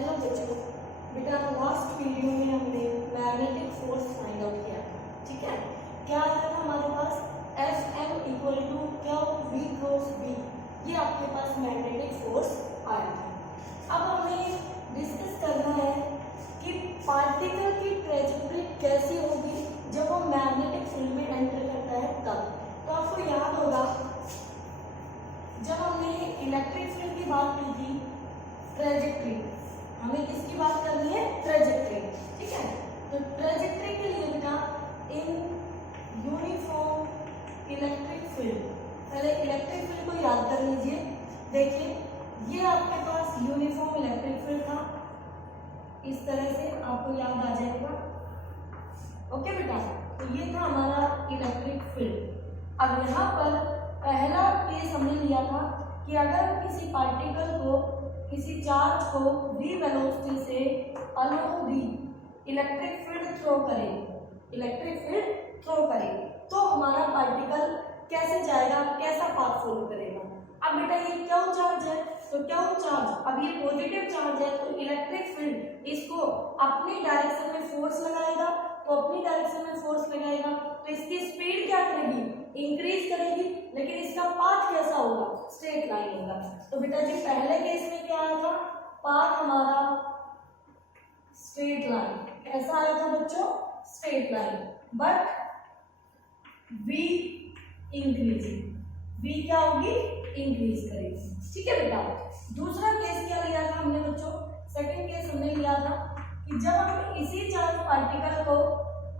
Hello बच्चों, बेटा last video में हमने मैग्नेटिक फोर्स फाइंड आउट किया, ठीक है। क्या आया था हमारे पास, एफ एम इक्वल टू क्या, वी क्रॉस बी, ये आपके पास मैग्नेटिक फोर्स आया था। अब हमें डिस्कस करना है कि पार्टिकल की ट्रेजेक्टरी कैसी होगी जब वो मैग्नेटिक फील्ड में एंटर करता है तब। तो आपको याद होगा जब हमने इलेक्ट्रिक फील्ड की बात की थी, ट्रेजेक्टरी, हमें किसकी बात करनी है, ट्रेजेक्टरी, ठीक है। तो ट्रेजेक्टरी के लिए बेटा इन यूनिफॉर्म इलेक्ट्रिक फील्ड, पहले इलेक्ट्रिक फील्ड को याद कर लीजिए। देखिए ये आपके पास यूनिफॉर्म इलेक्ट्रिक फील्ड था, इस तरह से आपको याद आ जाएगा, ओके बेटा। तो ये था हमारा इलेक्ट्रिक फील्ड। अब यहाँ पर पहला केस हमने लिया था कि अगर किसी पार्टिकल को, किसी चार्ज को v वेलोसिटी से along the electric field throw करें, तो हमारा पार्टिकल कैसे जाएगा, कैसा पाथ फॉलो करेगा। अब बेटा ये क्या चार्ज है, तो क्या चार्ज, अब ये पॉजिटिव चार्ज है, तो इलेक्ट्रिक फील्ड इसको अपनी डायरेक्शन में फोर्स लगाएगा, तो अपनी डायरेक्शन में फोर्स लगाएगा तो इसकी स्पीड क्या करेगी, इंक्रीज करेगी, लेकिन इसका पाथ कैसा होगा, स्ट्रेट लाइन होगा। तो बेटा जी पहले केस में क्या आया था, पाथ हमारा स्ट्रेट लाइन, कैसा आया था बच्चों, straight line, but v increasing, v क्या होगी, इंक्रीज करेगी, ठीक है बेटा। दूसरा केस क्या लिया था हमने बच्चों, सेकंड केस हमने लिया था कि जब हम इसी चार्ज पार्टिकल को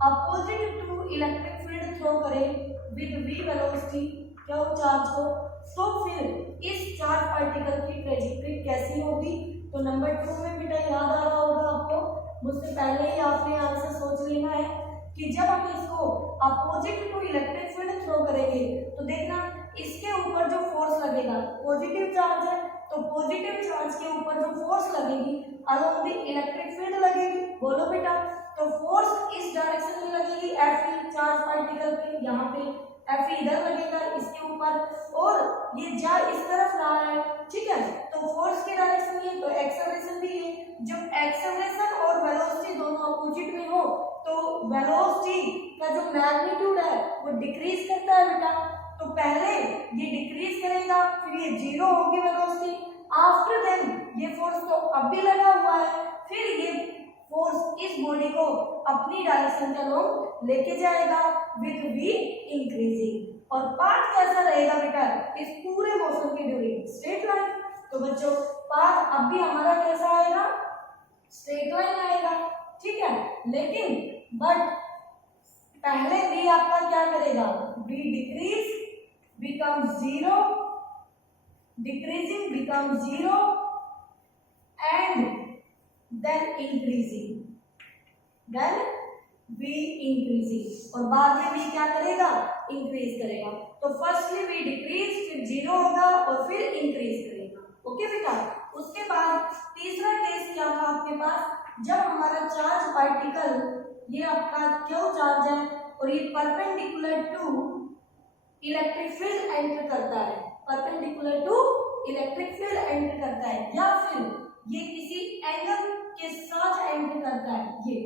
opposite to electric field throw करें विद v वेलोसिटी, क्या चार्ज को, तो फिर इस चार्ज पार्टिकल की ट्रेजेक्टरी कैसी होगी। तो नंबर 2 में बेटा याद आ रहा होगा आपको, मुझसे पहले ही आपने आंसर सोच लेना है कि जब हम इसको opposite to electric field throw करेंगे तो देखना इसके ऊपर जो फोर्स लगेगा, पॉजिटिव चार्ज है तो पॉजिटिव चार्ज के ऊपर जो फोर्स लगेगी अलोंग द इलेक्ट्रिक फील्ड लगेगी, बोलो बेटा। तो फोर्स इस डायरेक्शन में लगेगी Fe चार्ज पार्टिकल पे, यहाँ पे Fe इधर लगेगा इसके ऊपर, और ये जा इस तरफ रहा है, ठीक है। तो फोर्स की डायरेक्शन ये, तो एक्सेलरेशन भी ये, जब एक्सेलरेशन और वेलोसिटी दोनों अपोजिट में हो तो वेलोसिटी का जो मैग्नीट्यूड है वो डिक्रीज करता है बेटा। तो पहले ये डिक्रीज करेगा, फिर ये 0 होगी वेलोसिटी, आफ्टर देन ये फोर्स तो अब भी लगा हुआ है, फिर ये फोर्स इस बॉडी को अपनी डायरेक्शन के अलोंग लेके जाएगा विद v इंक्रीजिंग, और पाथ कैसा रहेगा बेटा, इस पूरे मोशन की ड्यूरिंग स्ट्रेट लाइन। तो बच्चों पाथ अब भी हमारा कैसा आएगा, स्ट्रेट लाइन आएगा, ठीक है। लेकिन बट पहले v आपका क्या करेगा, v decrease become 0, decreasing becomes 0 and then increasing, then v increasing, और बाद में v क्या करेगा, इंक्रीज करेगा। तो फर्स्टली v डिक्रीज, फिर 0 होगा और फिर इंक्रीज करेगा, ओके बेटा। उसके बाद तीसरा केस क्या था आपके पास, जब हमारा चार्ज पार्टिकल, ये आपका क्यों चार्ज है और ये perpendicular to electric field enter करता है, perpendicular to electric field enter करता है, या फिर ये किसी एंगल के साथ एंटर करता है, ये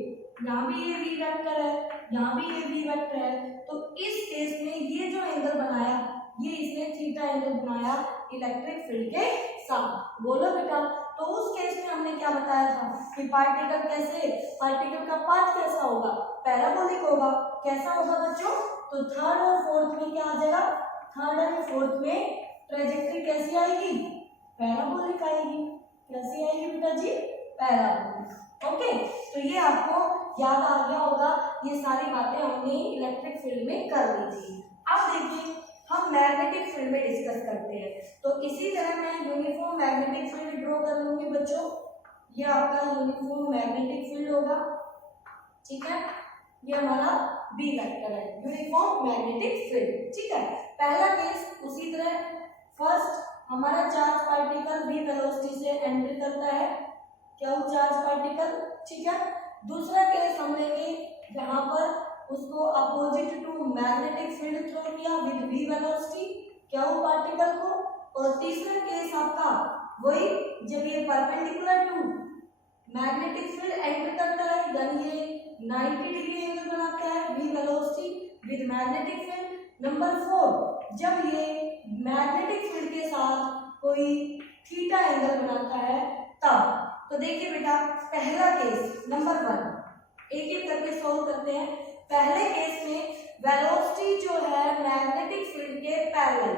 यहाँ भी ये v वेक्टर है, यहाँ भी ये v वेक्टर है, तो इस केस में ये जो एंगल बनाया, ये इसने थीटा एंगल बनाया इलेक्ट्रिक फील्ड के साथ, बोलो बेटा। तो उस केस में हमने क्या बताया था कि पार्टिकल कैसे, पार्टिकल का पाथ कैसा होगा, पैराबोलिक होगा, कैसा होगा बच्चों। तो थर्ड और फोर्थ में क्या आ जाएगा, थर्ड एंड फोर्थ में ट्रेजेक्टरी कैसी आएगी, पैराबोलिक आएगी, कैसी आएगी बेटा जी, पैराबोलिक, ओके। तो ये आपको याद आ गया होगा, ये सारी बातें हमने इलेक्ट्रिक फील्ड में कर ली थी। अब देखिए हम मैग्नेटिक फील्ड में डिस्कस करते हैं। तो इसी तरह मैं यूनिफॉर्म मैग्नेटिक फील्ड ड्रॉ कर लूंगी बच्चों, ये आपका यूनिफॉर्म मैग्नेटिक फील्ड होगा, ठीक है। ये हमारा बी वेक्टर है, यूनिफॉर्म मैग्नेटिक फील्ड, ठीक है। पहला केस उसी तरह, फर्स्ट हमारा चार्ज पार्टिकल v वेलोसिटी से एंटर करता है, क्या चार्ज पार्टिकल, ठीक है। दूसरा केस हम लेंगे जहां पर उसको opposite to magnetic field throw किया विद v वेलोसिटी, क्या पार्टिकल को, और तीसरा केस आपका वही जब ये perpendicular to magnetic field enter करता है देन ये 90 डिग्री एंगल बनाता है v velocity with magnetic field. Number 4, जब ये मैग्नेटिक फील्ड के साथ कोई थीटा एंगल बनाता है तब। तो देखिए बेटा, पहला केस नंबर 1 एक एक करके सॉल्व करते हैं। पहले केस में वेलोसिटी जो है मैग्नेटिक फील्ड के पैरेलल,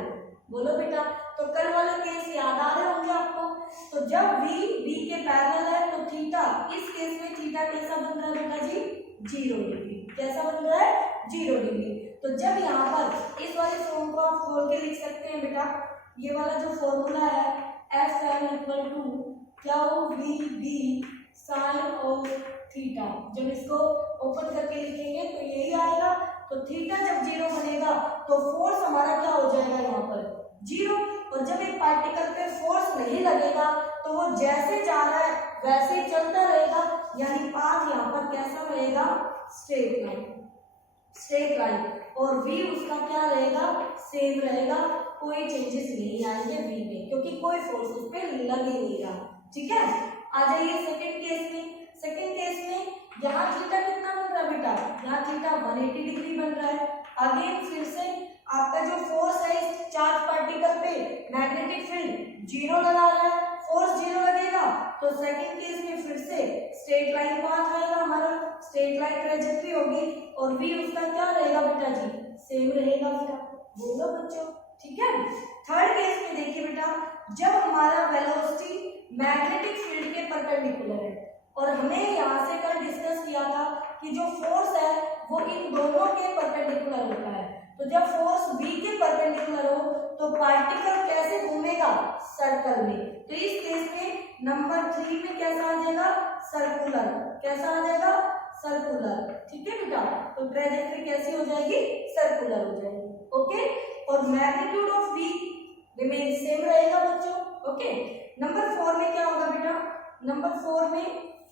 बोलो बेटा, तो कल वाले केस याद आ रहे होंगे आपको। तो जब v के पैरेलल है तो थीटा, इस केस में थीटा कैसा बन रहा है बेटा जी, 0 डिग्री। कैसा बन रहा है, 0 डिग्री। तो जब यहाँ पर इस वाले फॉर्म को आप खोल के लिख सकते हैं बेटा, ये वाला जो फॉर्मूला है Fn इक्वल टू क्या हो, v साइन ऑफ थीटा। जब इसको ओपन करके लिखेंगे तो यही आएगा। तो थीटा जब 0 बनेगा तो फोर्स हमारा क्या हो जाएगा यहाँ पर, 0। और जब एक पार्टिकल पे फोर्स नहीं लगेगा तो वो जैसे जा रहा है वैसे ही चलता रहेगा, यानी पाथ यहाँ पर कैसा रहेगा, स्ट्रेट लाइन, स्ट्रेट लाइन। और v उसका क्या रहेगा, सेम रहेगा, कोई चेंजेस नहीं आएंगे v में, क्योंकि कोई फोर्स उस पर लग ही नहीं रहा। ठीक है, आ जाइए सेकंड केस में। सेकंड केस में यहाँ थीटा कितना बन रहा है बेटा, यहाँ थीटा 180 डिग्री बन रहा है। अगेन फिर से आपका जो फोर्स है इस चार्ज पार्टिकल पे मैग्नेटिक फील्ड 0 लगा रहा है, फोर्स 0 लगेगा तो सेकंड केस में फिर से स्ट्रेट लाइन पाथ आएगा हमारा, स्ट्रेट लाइन ट्रेजेक्टरी होगी और v उसका क्या रहेगा बेटा जी, सेम रहेगा बेटा, बोलो बच्चों। ठीक है, थर्ड केस में देखिए बेटा, जब हमारा वेलोसिटी मैग्नेटिक फील्ड के परपेंडिकुलर है और हमें यहाँ से कल डिस्कस किया था कि जो फोर्स है वो इन दोनों के परपेंडिकुलर होता है। तो जब फोर्स v के परपेंडिकुलर हो तो पार्टिकल कैसे घूमेगा, सर्कल में। तो इस केस में नंबर 3 में कैसा आ जाएगा, सर्कुलर। कैसा आ जाएगा, सर्कुलर। ठीक है बेटा, तो ट्रेजेक्टरी कैसी हो जाएगी, सर्कुलर हो जाएगी। ओके, और magnitude of v remain same रहेगा बच्चों। ओके, नंबर 4 में क्या होगा बेटा, नंबर 4 में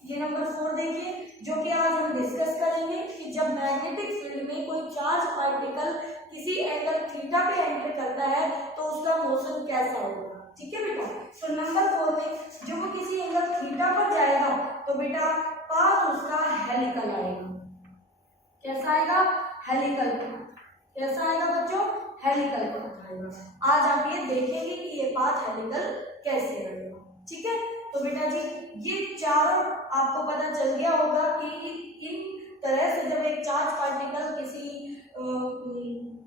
ये नंबर 4 देखिए, जो कि आज हम डिस्कस करेंगे कि जब मैग्नेटिक फील्ड में कोई चार्ज पार्टिकल किसी एंगल थीटा पे एंटर करता है तो उसका मोशन कैसा होगा। ठीक है बेटा, तो नंबर 4 में जो वो किसी एंगल थीटा पर जाएगा तो बेटा पाथ उसका हेलिकल आएगा। कैसा आएगा, हेलिकल। कैसा आएगा बच्चों, हेलिकल पाथ आएगा। आज आप ये देखेंगे कि ये पाथ हेलिकल कैसे आएगा। ठीक है, तो बेटा जी ये चारों आपको पता चल गया होगा कि इन तरह से जब एक चार्ज पार्टिकल किसी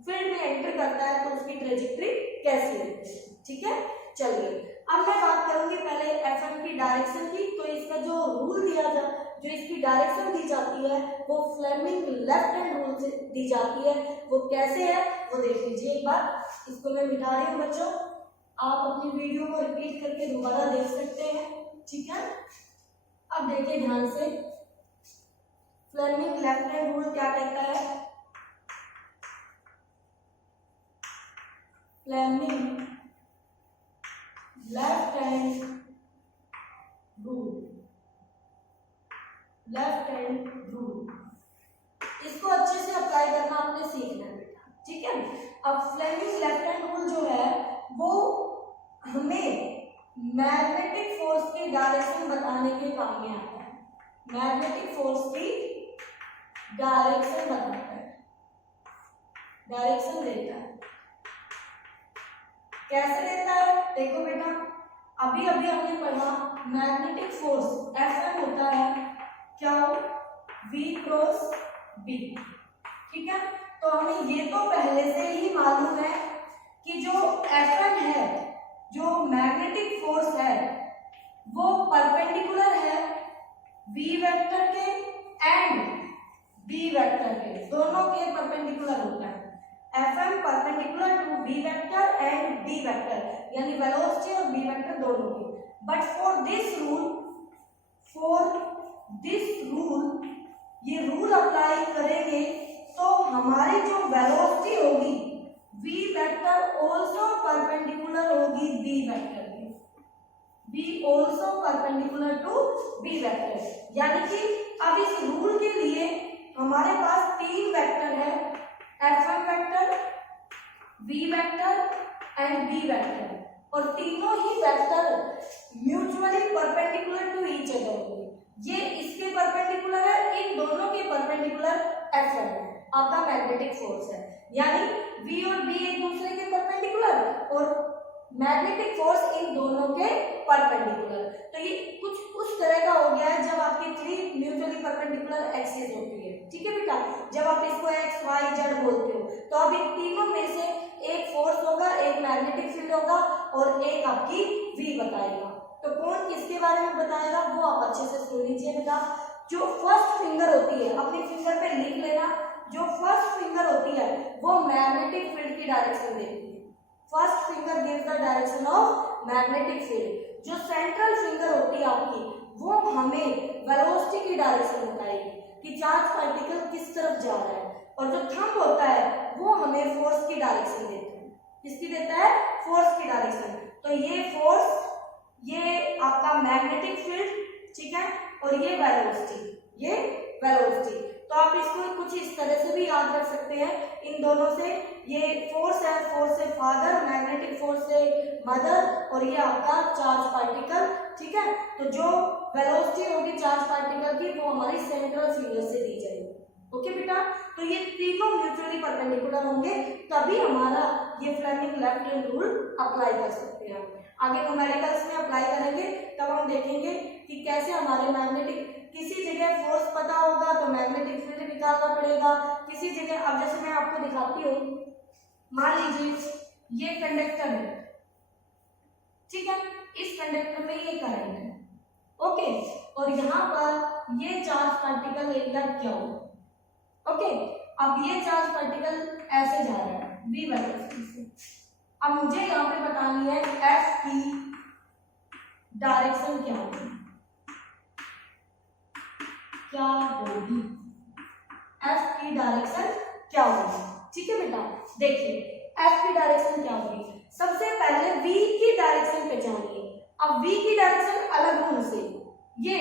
फील्ड में एंटर करता है तो उसकी ट्रेजेक्टरी कैसी होती है। ठीक है, चलिए अब मैं बात करूंगी पहले एफएम की डायरेक्शन की। तो इसका जो रूल दिया जा, जो इसकी डायरेक्शन दी जाती है वो फ्लेमिंग लेफ्ट हैंड रूल से दी जाती है। वो कैसे है वो देख लीजिए एक बार। इसको मैं मिटा रही हूँ बच्चों, आप अपनी वीडियो को रिपीट करके दोबारा देख सकते हैं। ठीक है, अब देखिए ध्यान से, फ्लेमिंग लेफ्ट हैंड रूल क्या कहता है, Fleming left hand rule, left hand rule, इसको अच्छे से अप्लाई करना आपने सीखना है बेटा। ठीक है, अब फ्लेमिंग लेफ्ट हैंड रूल जो है वो हमें मैग्नेटिक फोर्स की डायरेक्शन बताने के काम में आता है। मैग्नेटिक फोर्स की डायरेक्शन बताता है, डायरेक्शन देता है। कैसे देता है, देखो बेटा अभी अभी हमने पढ़ा मैग्नेटिक फोर्स Fm होता है क्या, V क्रॉस B। ठीक है, तो हमें ये तो पहले से ही मालूम है कि जो Fm है, जो मैग्नेटिक फोर्स है वो परपेंडिकुलर है V वेक्टर के एंड B वेक्टर के, दोनों के परपेंडिकुलर होता है। Fm perpendicular to V vector and B vector, यानी वेलोसिटी और B वेक्टर दोनों के। बट फॉर दिस रूल ये रूल अप्लाई करेंगे तो हमारी जो वेलोसिटी होगी V वेक्टर ऑल्सो परपेंडिकुलर होगी B वेक्टर के, B also perpendicular to B vector. यानी कि अब इस रूल के लिए हमारे पास तीन वेक्टर है, Fm vector, V vector and B vector, और तीनों ही vector mutually perpendicular to each other होंगे। यानी V और B एक दूसरे के परपेंडिकुलर और मैग्नेटिक फोर्स इन दोनों के परपेंडिकुलर। तो ये कुछ उस तरह का हो गया है जब आपकी 3 म्यूचुअली परपेंडिकुलर एक्सिस होती है, ठीक है बेटा। जब आप इसको x y z बोलते हो तो अब इन तीनों में से एक फोर्स होगा, एक मैग्नेटिक फील्ड होगा और एक आपकी V बताएगा। तो कौन किसके बारे में बताएगा वो आप अच्छे से सुन लीजिए बेटा। जो फर्स्ट फिंगर होती है, अपनी फिंगर पे लिख लेना, जो फर्स्ट फिंगर होती है वो मैग्नेटिक फील्ड की डायरेक्शन देती है। First finger gives the direction of magnetic field. जो सेंट्रल फिंगर होती है आपकी वो हमें वेलोसिटी की डायरेक्शन बताएगी कि चार्ज पार्टिकल किस तरफ जा रहा है, और जो थंब होता है वो हमें फोर्स की डायरेक्शन देता है। किसकी देता है? फोर्स की डायरेक्शन। तो ये फोर्स, ये आपका मैग्नेटिक फील्ड, ठीक है, और ये वेलोसिटी, ये वेलोसिटी। तो आप इसको कुछ इस तरह से भी याद रख सकते हैं इन दोनों से। ये फोर्स है, फोर्स से फादर, मैग्नेटिक फोर्स से मदर, और ये आपका चार्ज पार्टिकल, ठीक है। तो जो वेलोसिटी होगी चार्ज पार्टिकल की वो हमारी सेंट्रल फिंगर से दी जाएगी। ओके बेटा, तो ये तीनों म्यूचुअली परपेंडिकुलर होंगे तभी हमारा ये Fleming left hand rule apply कर सकते हैं। आगे न्यूमेरिकल्स में अप्लाई करेंगे तब हम देखेंगे कि कैसे हमारे मैग्नेटिक, किसी जगह फोर्स पता होगा तो मैग्नेटिक फील्ड निकालना पड़ेगा, किसी जगह, अब जैसे मैं आपको दिखाती हूँ, मान लीजिए ये कंडक्टर है, ठीक है, इस कंडक्टर में ये करंट है, ओके, और यहाँ पर ये चार्ज पार्टिकल एरिया क्या होगा, ओके। अब ये चार्ज पार्टिकल ऐसे जा रहा है v वेलोसिटी से। अब मुझे यहाँ पे बतानी है f की डायरेक्शन क्या होगी, क्या होगी, f की डायरेक्शन क्या होगी, ठीक है बेटा। देखिए f की डायरेक्शन क्या होगी, सबसे पहले v की डायरेक्शन पहचानिए। अब v की डायरेक्शन अलग रूल से, ये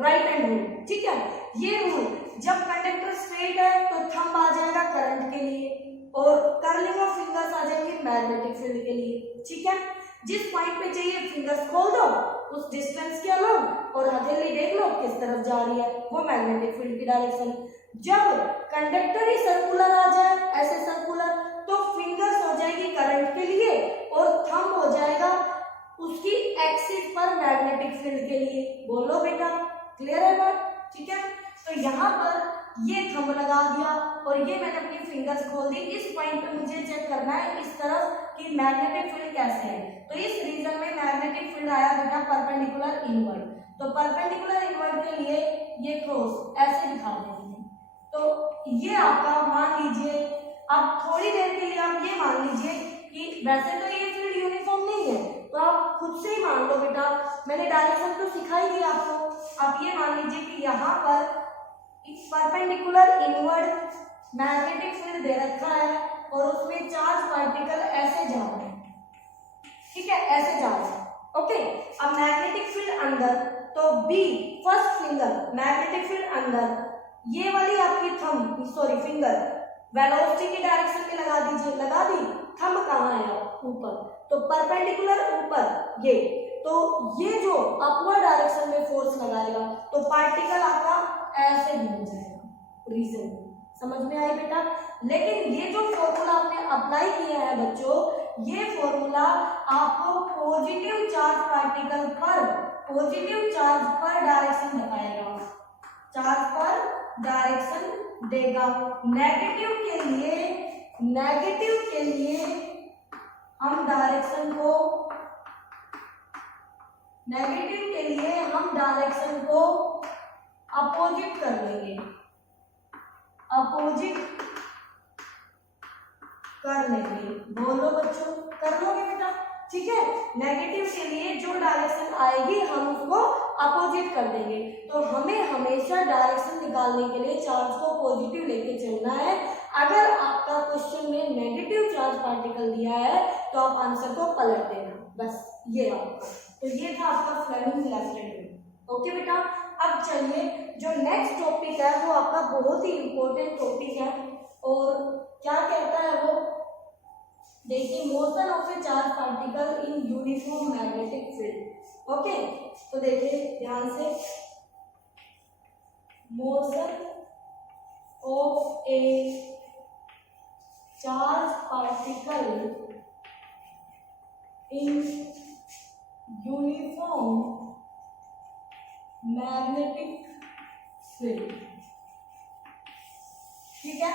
राइट हैंड रूल, ठीक है, ये रूल जब कंडक्टर स्ट्रेट है तो थंब आ जाएगा करंट के लिए और कर्लिंग ऑफ फिंगर्स आ जाएंगे मैग्नेटिक फील्ड के लिए, ठीक है। जिस पॉइंट पे चाहिए फिंगर्स खोल दो, उस डिस्टेंस के अलग, और हथेली देख लो किस तरफ जा रही है, वो मैग्नेटिक फील्ड की डायरेक्शन। जब कंडक्टर ही सर्कुलर आ जाए, ऐसे सर्कुलर, तो फिंगर्स हो जाएगी करंट के लिए और थंब हो जाएगा उसकी एक्सिस पर मैग्नेटिक फील्ड के लिए। बोलो बेटा, क्लियर है बात, ठीक है। तो यहाँ पर ये थंब लगा दिया और ये मैंने अपनी फिंगर्स खोल दी। इस पॉइंट पे मुझे चेक करना है इस तरफ कि मैग्नेटिक फील्ड कैसे है। तो इस रीजन में मैग्नेटिक फील्ड आया बेटा परपेंडिकुलर इनवर्ड। तो परपेंडिकुलर इनवर्ड के लिए ये क्रॉस ऐसे दिखा देंगे। तो ये आपका मान लीजिए, आप थोड़ी देर के लिए आप ये मान लीजिए कि वैसे तो ये फील्ड यूनिफॉर्म नहीं है, तो आप खुद से ही मान लो बेटा, मैंने डायरेक्शन तो सिखाई दी आपको। आप ये मान लीजिए कि यहाँ पर परपेंडिकुलर इनवर्ड मैग्नेटिक फील्ड दे रखा है और उसमें चार्ज पार्टिकल ऐसे जा रहे हैं, ठीक है, ऐसे जा रहे हैं, ओके। अब मैग्नेटिक फील्ड अंदर, तो B first finger magnetic field अंदर, ये वाली आपकी थंब, सॉरी फिंगर वेलोसिटी की डायरेक्शन में लगा दीजिए, लगा दी। थंब कहाँ है? ऊपर, तो परपेंडिकुलर ऊपर ये, तो ये जो अपवर्ड डायरेक्शन में फोर्स लगाएगा तो पार्टिकल आपका ऐसे घूम जाएगा। रीजन समझ में आई बेटा? लेकिन ये जो फॉर्मूला आपने अप्लाई किया है बच्चों, ये फॉर्मूला आपको पॉजिटिव चार्ज पार्टिकल पर, पॉजिटिव चार्ज पर डायरेक्शन बताएगा, चार्ज पर डायरेक्शन देगा। नेगेटिव के लिए हम डायरेक्शन को अपोजिट कर लेंगे, बोलो बच्चों, कर लोगे बेटा, ठीक है। नेगेटिव के लिए जो डायरेक्शन आएगी हम उसको अपोजिट कर देंगे। तो हमें हमेशा डायरेक्शन निकालने के लिए चार्ज को पॉजिटिव लेके चलना है। अगर आपका क्वेश्चन में नेगेटिव चार्ज पार्टिकल दिया है तो आप आंसर को पलट देना, बस ये आपका। तो ये था आपका Fleming left hand rule, okay बेटा। अब चलिए जो नेक्स्ट टॉपिक है वो आपका बहुत ही इंपॉर्टेंट टॉपिक है, और क्या कहता है वो, देखिए, motion of a charge particle in uniform magnetic field, okay. तो देखिए ध्यान से, motion of a charge particle in uniform magnetic field. ठीक है,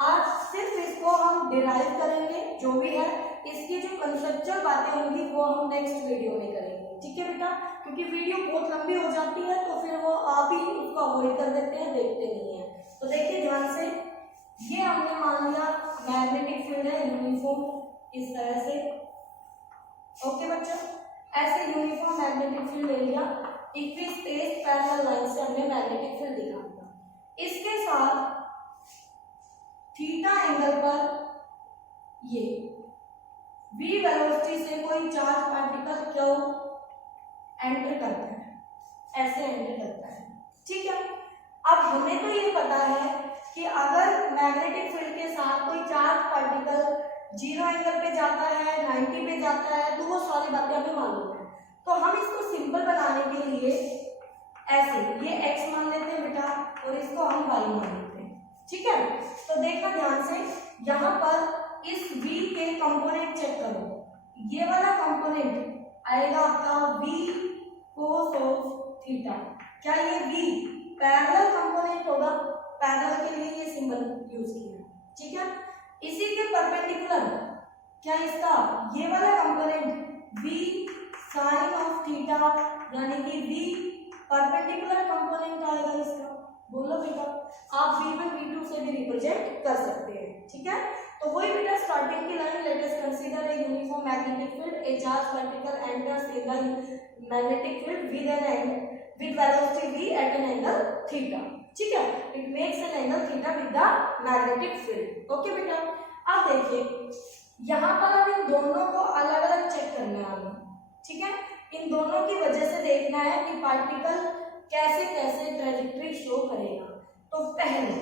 आज सिर्फ इसको हम डिराइव करेंगे, जो भी है इसकी जो कंसेप्चुअल बातें होंगी वो हम नेक्स्ट वीडियो में करेंगे। ठीक है बेटा, क्योंकि वीडियो बहुत लंबी हो जाती है तो फिर वो आप ही उसको अवॉइड कर देते हैं, देखते नहीं है। तो देखिए ध्यान से, ये हमने मान लिया मैग्नेटिक फील्ड है यूनिफॉर्म इस तरह से। ओके बच्चों, ऐसे यूनिफॉर्म मैग्नेटिक फील्ड ले लिया, इक्विस्पेस पैरेलल लाइन से हमने मैग्नेटिक फील्ड दिखा दिया। इसके साथ थीटा एंगल पर ये v वेलोसिटी से कोई चार्ज पार्टिकल क्यों एंटर करता है, ऐसे एंटर करता है। ठीक है, अब हमें तो ये पता है कि अगर मैग्नेटिक फील्ड के साथ कोई चार्ज पार्टिकल 0 एंगल पे जाता है, 90 पे जाता है, तो वो सारी बातें हमें मालूम है। तो हम इसको सिंपल बनाने के लिए ऐसे ये x मान लेते हैं बेटा और इसको हम y मान लेते हैं। ठीक है, तो देखना ध्यान से, यहाँ पर इस v के कंपोनेंट चेक करो। ये वाला कंपोनेंट आएगा आपका v cos ऑफ थीटा। क्या ये v पैरेलल कंपोनेंट होगा? पैरेलल के लिए ये सिंबल यूज किया। ठीक है, इसी के परपेंडिकुलर क्या इसका ये वाला component v sin of theta, यानी कि v परपेंडिकुलर कंपोनेंट आएगा इसका। बोलो बेटा, आप v1 v2 से भी रिप्रेजेंट कर सकते हैं। ठीक है, तो वही बेटा स्टार्टिंग की line, let us consider a uniform magnetic field, a charge particle enters in the magnetic field with velocity v at an angle theta. ठीक है, it makes an angle theta with the magnetic field. Okay बेटा, अब देखिए यहाँ पर हम इन दोनों को अलग अलग चेक करने वाले हैं। ठीक है, इन दोनों की वजह से देखना है कि पार्टिकल कैसे कैसे ट्रेजेक्टरी शो करेगा। तो पहले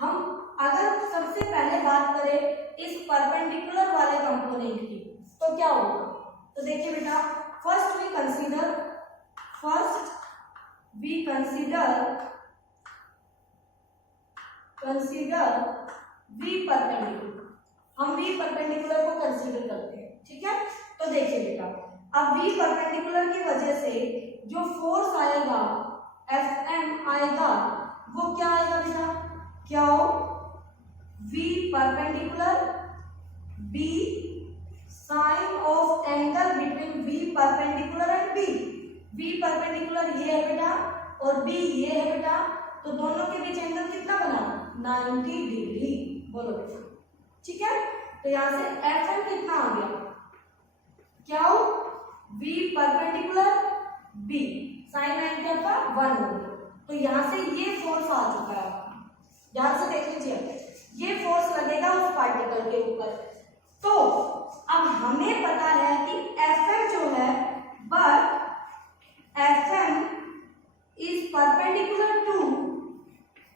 हम अगर सबसे पहले बात करें इस परपेंडिकुलर वाले कंपोनेंट की, तो क्या होगा? तो देखिए बेटा, first we consider v perpendicular. हम v परपेंडिकुलर को कंसीडर करते हैं। ठीक है, तो देखिए बेटा, अब v परपेंडिकुलर की वजह से जो फोर्स आएगा Fm आएगा, वो क्या आएगा बेटा? क्या v perpendicular b sine of angle between v perpendicular and b। v perpendicular ये है बेटा और b ये है बेटा, तो दोनों के बीच एंगल कितना बना? 90 डिग्री। बोलो बेटा। ठीक है, तो यहाँ से Fm कितना आ गया? क्या v perpendicular b sign angle का 1 हो गया। तो यहाँ से ये फोर्स आ चुका है। ध्यान से देख लीजिए, ये फोर्स लगेगा उस पार्टिकल के ऊपर। तो अब हमें पता है कि Fm जो है, but Fm is perpendicular to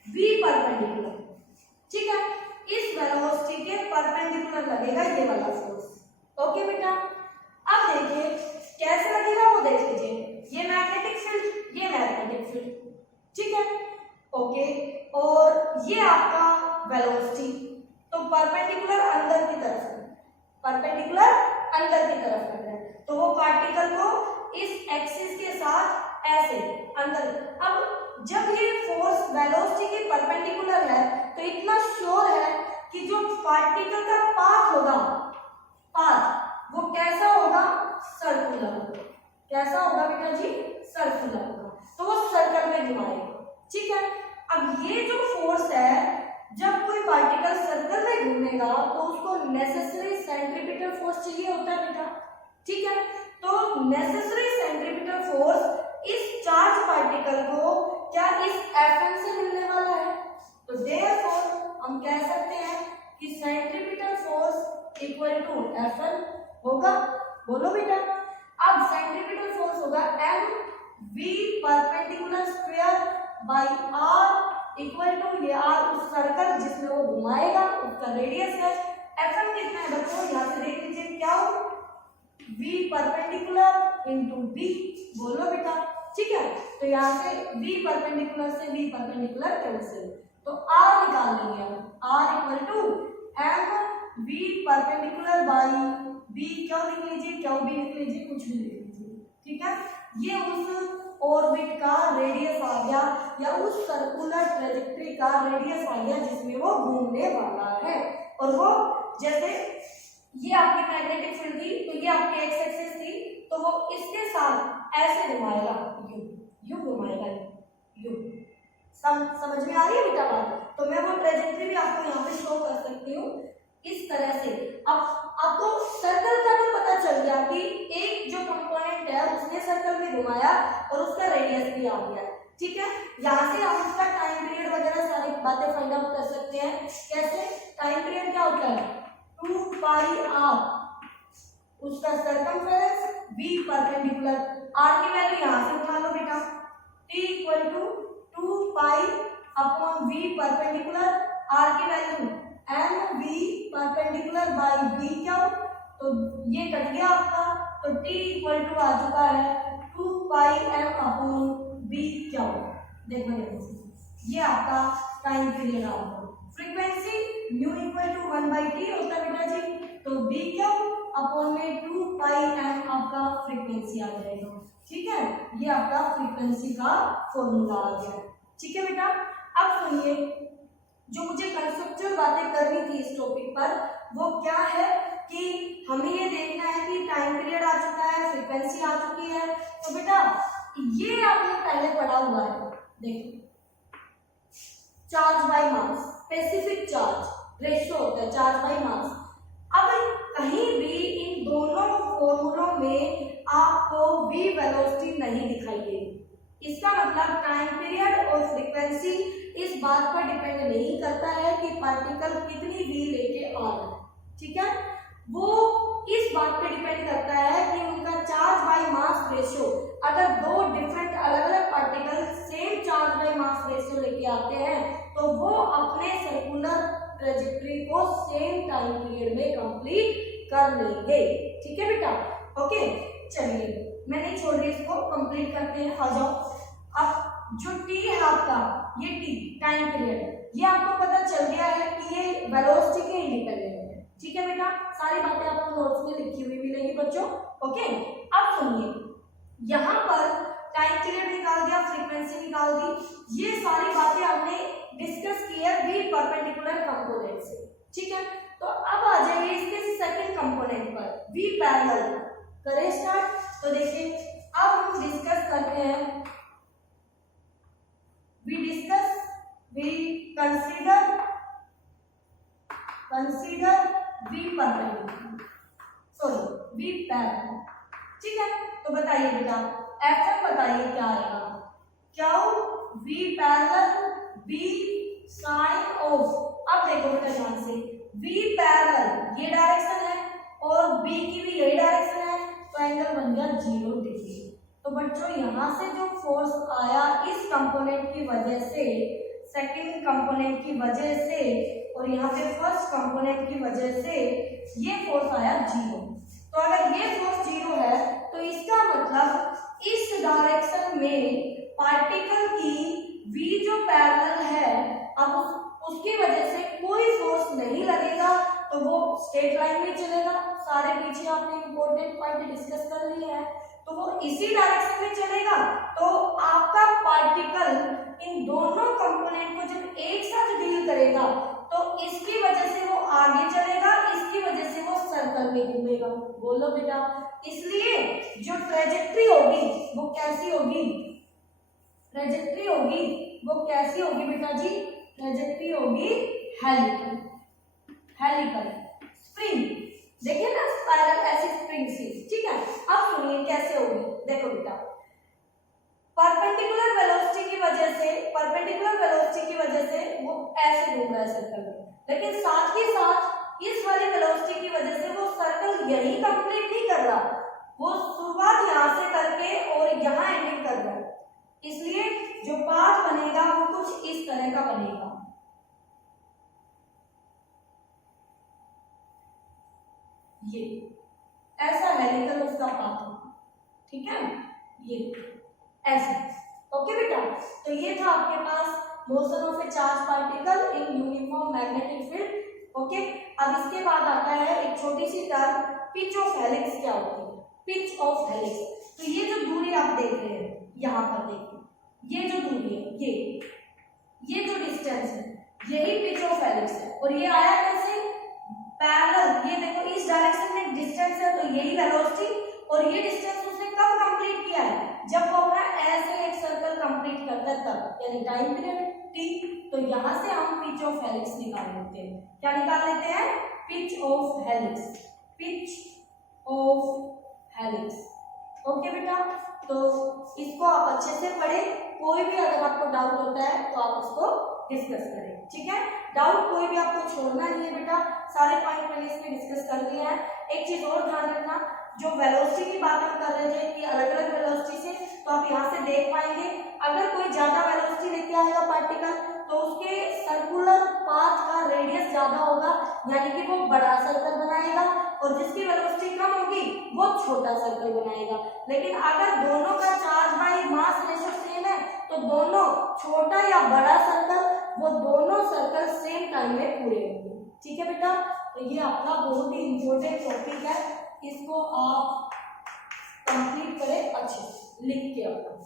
v perpendicular. ठीक है, इस वेलोसिटी के परपेंडिकुलर लगेगा ये वाला फोर्स। ओके बेटा, अब देखिए कैसे लगेगा वो देख लीजिए। ये मैग्नेटिक फील्ड, ये मैग्नेटिक फील्ड। ठीक है, ओके, और ये आपका वेलोसिटी, तो परपेंडिकुलर अंदर की तरफ है, परपेंडिकुलर अंदर की तरफ लग रहा है, तो वो पार्टिकल को इस एक्सिस के साथ ऐसे अंदर। अब जब ये फोर्स वेलोसिटी की परपेंडिकुलर है, तो इतना श्योर है कि जो पार्टिकल का पाथ होगा, पाथ वो कैसा होगा? सर्कुलर होगा। कैसा होगा बेटा जी? सर्कुलर होगा, तो वो सर्कल में घुमाएगा। ठीक है, अब ये जो फोर्स है, जब कोई पार्टिकल सर्कल में घूमेगा तो उसको नेसेसरी सेंट्रीपिटल फोर्स चाहिए होता है बेटा। ठीक है, तो नेसेसरी सेंट्रीपिटल फोर्स इस चार्ज पार्टिकल को क्या इस Fm से मिलने वाला है। तो देयरफॉर हम कह सकते हैं कि centripetal force equal to Fm होगा। बोलो बेटा, अब सेंट्रीपिटल फोर्स होगा mv perpendicular square by r equal to ये r उस सर्कल जिसमें वो घुमाएगा उसका रेडियस है। Fm कितना है बच्चों? यहाँ से देख लीजिए, क्या हो? v perpendicular into b। बोलो बेटा। ठीक है, तो यहाँ से v परपेंडिकुलर से v परपेंडिकुलर कैंसिल, तो r निकाल लेंगे हम। r equal to m v perpendicular by b क्या लिख लीजिए, क्या भी लिख लीजिए, कुछ भी लिख लीजिए, ठीक है। ये उस ऑर्बिट का रेडियस आ गया या उस सर्कुलर ट्रेजेक्टरी का रेडियस आ गया जिसमें वो घूमने वाला है। और वो जैसे ये आपकी मैग्नेटिक फील्ड थी तो ये आपकी एक्स एक्सिस थी, तो वो इसके साथ ऐसे घुमाएगा, यू घुमाएगा, यू। समझ में आ रही है बेटा बात? तो मैं वो ट्रेजेक्टरी भी आपको यहाँ पे शो कर सकती हूँ इस तरह से। अब आपको सर्कल का तो पता चल गया कि एक जो कंपोनेंट है उसने सर्कल में घुमाया और उसका रेडियस भी आ गया, ठीक है। यहाँ से हम उसका टाइम पीरियड वगैरह सारी बातें फाइंड आउट कर सकते हैं। कैसे? टाइम पीरियड क्या होता है, 2 पाई आर, उसका सर्कमफेरेंस v परपेंडिकुलर, r की वैल्यू यहाँ से उठा लो बेटा, t equal to 2 pi upon v perpendicular, r की value m v perpendicular by v क्या, तो ये कट गया आपका, तो t इक्वल टू आ चुका है 2 पाई m अपॉन v क्या, देखो ये आपका टाइम पीरियड आ गया। Frequency new equal to 1/t होता है बेटा जी, तो v क्या अपॉन में 2 पाई m आपका फ्रीक्वेंसी आ जाएगा, ठीक है। ये आपका फ्रीक्वेंसी का फॉर्मूला आ गया, ठीक है बेटा। अब सुनिए, जो मुझे कंसेप्चुअल बातें करनी थी इस टॉपिक पर वो क्या है कि हमें ये देखना है कि टाइम पीरियड आ चुका है, फ्रीक्वेंसी आ चुकी है, तो बेटा ये आपने पहले पढ़ा हुआ है, देखो charge by mass, specific charge ratio होता है चार्ज बाय मास। अब कहीं भी इन दोनों फॉर्मूलों में आपको v वेलोसिटी नहीं दिखाई देगी। इसका मतलब टाइम पीरियड और फ्रीक्वेंसी इस बात पर डिपेंड नहीं करता है कि पार्टिकल कितनी v लेके आ रहा है, ठीक है। वो इस बात पे डिपेंड करता है कि उनका चार्ज बाय मास रेशियो, अगर दो डिफरेंट अलग अलग particle same charge by mass ratio लेके आते हैं तो वो अपने सर्कुलर ट्रेजेक्टरी को सेम टाइम पीरियड में कंप्लीट कर लेंगे, ठीक है बेटा। ओके, चलिए मैं नहीं छोड़ रही, इसको कंप्लीट करते हैं, आ जाओ। अब जो टी है आपका, ये टी टाइम पीरियड, ये आपको पता चल गया है कि ये वेलोसिटी के इंडिपेंडेंट है, ठीक है बेटा। सारी बातें आपको नोट्स में लिखी हुई मिलेंगी बच्चों, ओके। अब सुनिए, यहाँ पर टाइम पीरियड निकाल दिया, फ्रीक्वेंसी निकाल दी, ये सारी बातें हमने डिस्कस की है v परपेंडिकुलर कंपोनेंट से, ठीक है। तो अब आ जाइए इसके सेकंड कंपोनेंट पर, v पैरेलल, करें स्टार्ट। तो देखिए अब हम डिस्कस करते हैं, we consider v perpendicular, sorry v parallel, ठीक है। तो बताइए बेटा F1 बताइए क्या आएगा, क्या v parallel b sine of. अब देखो बेटा ध्यान से, v पैरेलल ये डायरेक्शन है और b की भी यही डायरेक्शन है, तो एंगल बन गया 0 डिग्री। तो बच्चों यहाँ से जो फोर्स आया इस कंपोनेंट की वजह से, सेकंड कंपोनेंट की वजह से और यहाँ पे फर्स्ट कंपोनेंट की वजह से ये फोर्स आया 0। तो अगर ये फोर्स 0 है तो इसका मतलब इस डायरेक्शन में पार्टिकल की v जो पैरेलल है, अब उसकी वजह से कोई फोर्स नहीं लगेगा तो वो स्ट्रेट लाइन में चलेगा। सारे पीछे आपने इंपॉर्टेंट पॉइंट डिस्कस कर लिए हैं, तो वो इसी डायरेक्शन में चलेगा। तो आपका पार्टिकल इन दोनों कंपोनेंट को जब एक साथ डील करेगा तो इसकी वजह से वो आगे चलेगा, इसकी वजह से वो सर्कल में घूमेगा। बोलो बेटा, इसलिए जो ट्रेजेक्टरी होगी वो कैसी होगी, ट्रेजेक्टरी होगी वो कैसी होगी बेटा जी, ट्रेजेक्टरी होगी हेलिकल, हेलिकल स्प्रिंग। देखिए ना स्पाइरल ऐसी स्प्रिंग सी, ठीक है। अब सुनिए कैसे होगी, देखो बेटा परपेंडिकुलर वेलोसिटी की वजह से, परपेंडिकुलर वेलोसिटी की वजह से वो ऐसे घूम रहा है सर्कल में, लेकिन साथ ही साथ इस वाली वेलोसिटी की वजह से वो सर्कल यही कंप्लीट नहीं कर रहा, वो शुरुआत यहाँ से करके और यहाँ एंडिंग कर रहा है। इसलिए जो पाथ बनेगा वो कुछ इस तरह का बनेगा, ये ऐसा हेलिकल उसका पाथ होगा, ठीक है, ये ऐसे। ओके बेटा, तो ये था आपके पास motion of a charge particle in uniform magnetic field okay, अब इसके बाद आता है एक छोटी सी टर्म पिच ऑफ हेलिक्स। क्या होती है पिच ऑफ हेलिक्स? तो ये जो दूरी आप देख रहे हैं यहाँ पर देखिए, ये जो दूरी है, ये जो डिस्टेंस है, यही पिच ऑफ हेलिक्स है। और ये आया कैसे? पैरेलल, ये देखो इस डायरेक्शन में डिस्टेंस है तो यही वेलोसिटी, और ये डिस्टेंस उसने कब कंप्लीट किया है? जब वो अपना ऐसे एक सर्कल कंप्लीट करता है तब, यानी टाइम पीरियड t। तो यहां से हम पिच ऑफ हेलिक्स निकाल लेते हैं। क्या निकाल लेते हैं? Pitch of helix, pitch of helix. Okay बेटा, तो इसको आप अच्छे से पढ़ें। कोई भी अगर आपको डाउट होता है तो आप उसको डिस्कस करें, ठीक है? डाउट कोई भी आपको छोड़ना नहीं है बेटा, सारे पॉइंट मैंने इसमें डिस्कस कर दिए हैं। एक चीज और ध्यान रखना, जो वेलोसिटी की बात हम कर रहे थे कि अलग अलग वेलोसिटी से, तो आप यहाँ से देख पाएंगे अगर कोई ज्यादा वेलोसिटी लेके आएगा पार्टिकल तो उसके सर्कुलर पाथ का रेडियस ज्यादा होगा, यानी कि वो बड़ा सर्कल बनाएगा, और जिसकी वेलोसिटी कम होगी वो छोटा सर्कल बनाएगा। लेकिन अगर दोनों का charge by mass ratio same है तो दोनों छोटा या बड़ा सर्कल, वो दोनों सर्कल सेम टाइम में पूरे होंगे। ठीक है बेटा, तो ये आपका बहुत ही इंपॉर्टेंट टॉपिक है, इसको आप कंप्लीट करें अच्छे लिख के अपना।